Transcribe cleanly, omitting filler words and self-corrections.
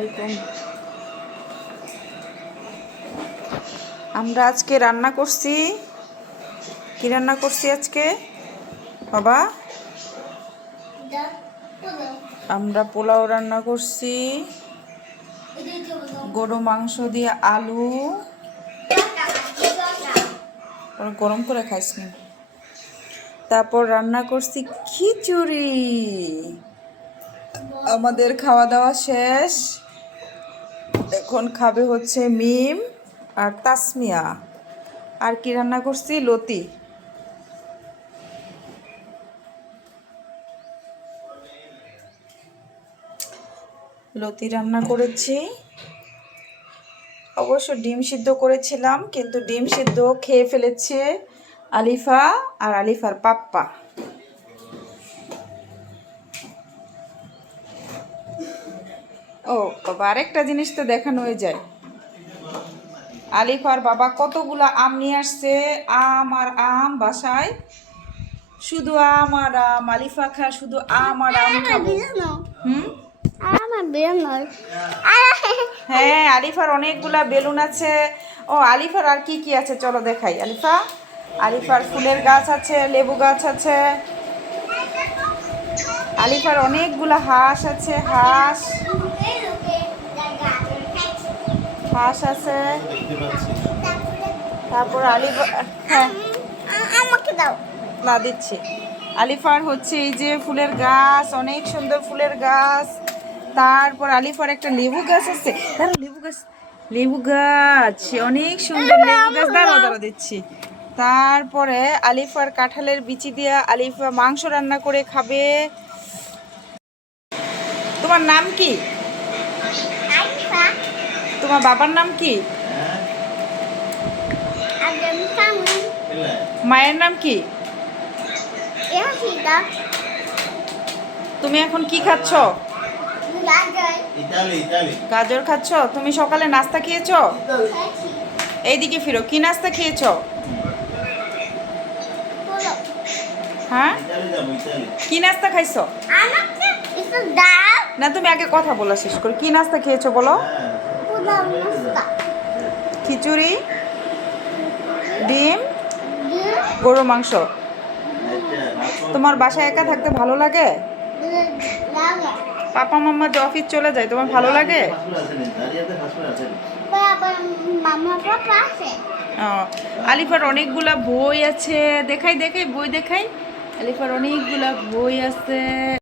আলাইকুম। আমরা আজকে রান্না করছি। কি রান্না করছি আজকে বাবা? আমরা পোলাও রান্না করছি, গরু মাংস দিয়ে আলু গরম করে খাইছি। তারপর রান্না করছি খিচুড়ি। আমাদের খাওয়া দাওয়া শেষ। এখন খাবে হচ্ছে মিম আর তাসমিয়া। আর কি রান্না করছি? লতি। লতি রান্না করেছি। অবশ্য ডিম সিদ্ধ করেছিলাম, কিন্তু ডিম সিদ্ধ খেয়ে ফেলেছে আলিফা আর আলিফার পাপ্পা। ও বাবা, আরেকটা জিনিস তো দেখানো হয়ে যায়। আলিফার বাবা কতগুলা আম নিয়ে আসছে। আম আর আম বাসায়, শুধু আম আর আম। আলিফা খা শুধু আম আর আম খাবো। হ্যাঁ, আলিফার অনেকগুলা বেলুন আছে। ও আলিফার আর কি কি আছে চলো দেখাই। আলিফার ফুলের গাছ আছে, লেবু গাছ আছে। আলিফার অনেকগুলা হাঁস আছে, হাঁস আছে। তারপর আলিফা, হ্যাঁ আমাকে দাও, না দিচ্ছি। আলিফার হচ্ছে এই যে ফুলের গাছ, অনেক সুন্দর ফুলের গাছ। তারপর আলিফার একটা লেবু গাছ আছে। লেবু গাছ অনেক সুন্দর লেবু গাছ। দাঁড়া দিচ্ছি। তারপরে আলিফার কাঁঠালের বিচি দিয়ে আলিফা মাংস রান্না করে খাবে। তোমার নাম কি? তোমার বাবার নাম কি? মায়ের নাম কি? তুমি এখন কি খাচ্ছ? গাজর খাচ্ছ। তুমি সকালে নাস্তা খেয়েছ? এইদিকে ফিরো। কি নাস্তা খেয়েছ? হ্যাঁ, কি নাস্তা খাইছো? না, তুমি আগে কথা বলা শেষ করো। কি নাস্তা খেয়েছো বলো? খিচুড়ি, ডিম, গরুর মাংস। তোমার বাসায় একা থাকতে ভালো লাগে? পাপা মাম্মা যে অফিস চলে যায়, তোমার ভালো লাগে? আলিফার অনেকগুলা বই আছে। দেখাই বই দেখাই। আলিফার অনেকগুলা বই আছে।